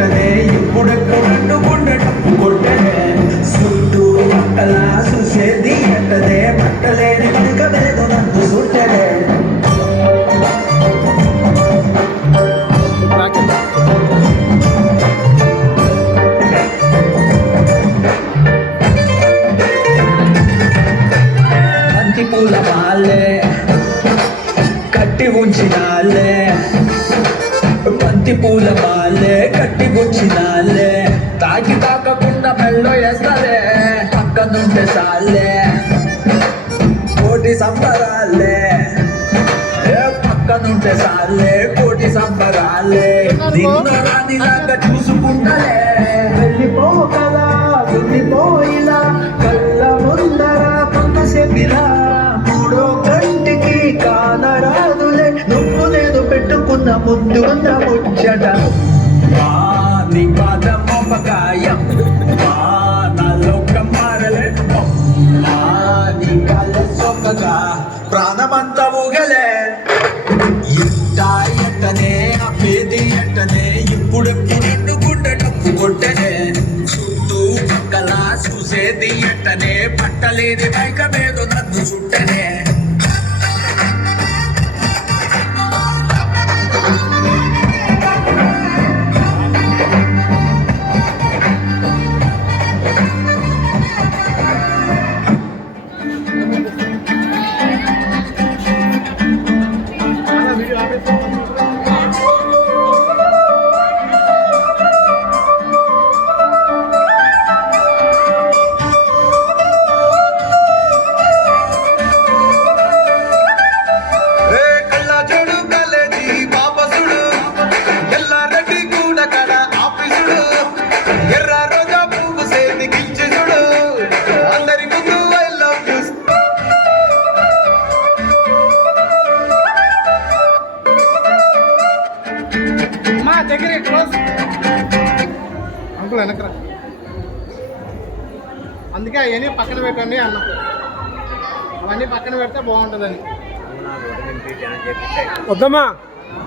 ఎట్టదే ఇప్పుడెక్కడంటూ గుండె డప్పు కొట్టదే చుట్టూ పక్కల చూసేది ఎట్టదే పట్టలేని కనుక లేదు నన్ను చుట్టదే బంతి పూల మాలే కట్టి ఉంచినాలే బంతి పూల మాలే కట్టి ఉంచినాలే తాకి తాకకుండా మెల్లో వేస్తాలే పక్కనుంటే సాలే కోటి సంబరాలే పక్కనుంటే సాలే కోటి సంబరాలే నిన్న రానిలాగా చూసుకుంటాలే వెళ్ళిపోకలా వెళ్ళిపోయిలా కళ్ళ ముందర కొంతసేపిలా మూడో కంటికి కానరాదులే నువ్వు నేను పెట్టుకున్న ముందు ఉన్న ముచ్చట నీ పాద మొపకాయం నా లోకం మారలే నీ కాళ్ళ సొక్కగా ప్రాణమంతా ఊగలే ఇంత ఎట్టనే అప్పేది ఎట్టనే ఇప్పుడెప్పుడు నిన్ను గుండె డప్పు కొట్టనే చుట్టూ పక్కల చూసేది ఎట్టనే పట్టలేని బైక మీద నన్ను చుట్టనే అంకుల్ వెనకరా అందుకే అవన్నీ పక్కన పెట్టండి అన్న అవన్నీ పక్కన పెడితే బాగుంటుందని వద్దమ్మా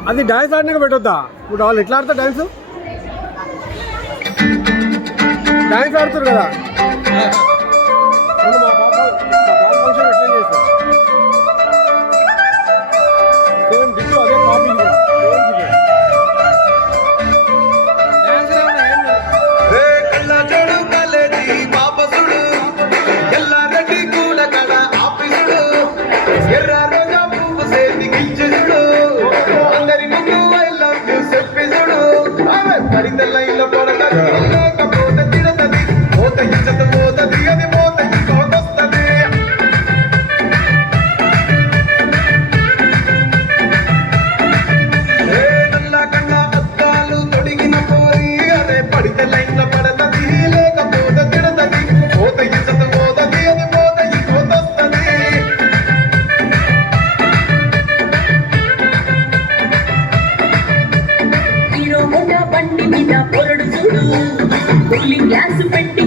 అది డాన్స్ ఆడినాక పెట్టొద్దా ఇప్పుడు వాళ్ళు ఎట్లా ఆడతారు డాన్స్ ఆడుతారు కదా మా పాప ఫంక్షన్ ఎట్లా చేస్తారు సేమ్ డిగ్రీ అదే కాపీ బండి మీద పొరడు చూడు గ్లాసు పెట్టి